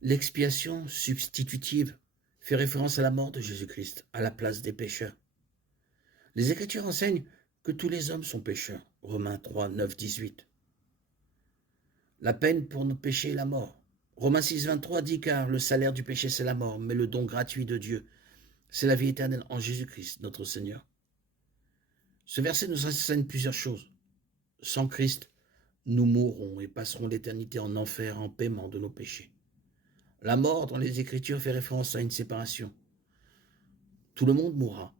L'expiation substitutive fait référence à la mort de Jésus-Christ à la place des pécheurs. Les Écritures enseignent que tous les hommes sont pécheurs. Romains 3, 9, 18. La peine pour nos péchés est la mort. Romains 6, 23 dit car le salaire du péché c'est la mort, mais le don gratuit de Dieu, c'est la vie éternelle en Jésus-Christ, notre Seigneur. Ce verset nous enseigne plusieurs choses. Sans Christ, nous mourrons et passerons l'éternité en enfer en paiement de nos péchés. La mort dans les Écritures fait référence à une séparation. Tout le monde mourra,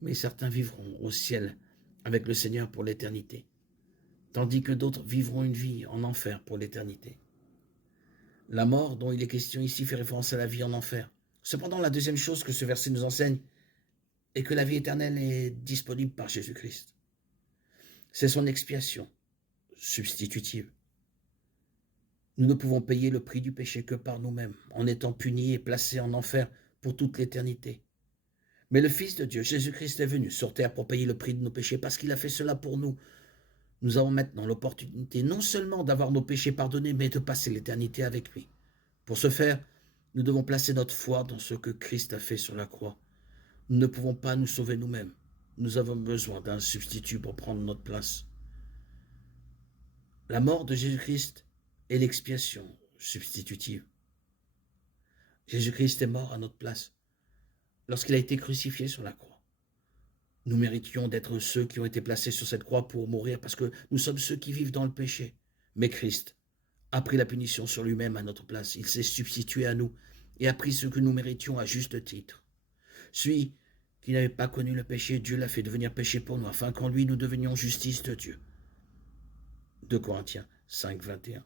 mais certains vivront au ciel avec le Seigneur pour l'éternité, tandis que d'autres vivront une vie en enfer pour l'éternité. La mort dont il est question ici fait référence à la vie en enfer. Cependant, la deuxième chose que ce verset nous enseigne est que la vie éternelle est disponible par Jésus-Christ. C'est son expiation substitutive. Nous ne pouvons payer le prix du péché que par nous-mêmes, en étant punis et placés en enfer pour toute l'éternité. Mais le Fils de Dieu, Jésus-Christ, est venu sur terre pour payer le prix de nos péchés, parce qu'il a fait cela pour nous. Nous avons maintenant l'opportunité non seulement d'avoir nos péchés pardonnés, mais de passer l'éternité avec lui. Pour ce faire, nous devons placer notre foi dans ce que Christ a fait sur la croix. Nous ne pouvons pas nous sauver nous-mêmes. Nous avons besoin d'un substitut pour prendre notre place. La mort de Jésus-Christ est l'expiation substitutive. Jésus-Christ est mort à notre place lorsqu'il a été crucifié sur la croix. Nous méritions d'être ceux qui ont été placés sur cette croix pour mourir parce que nous sommes ceux qui vivent dans le péché. Mais Christ a pris la punition sur lui-même à notre place. Il s'est substitué à nous et a pris ce que nous méritions à juste titre. Celui qui n'avait pas connu le péché, Dieu l'a fait devenir péché pour nous, afin qu'en lui nous devenions justice de Dieu. 2 Corinthiens 5, 21.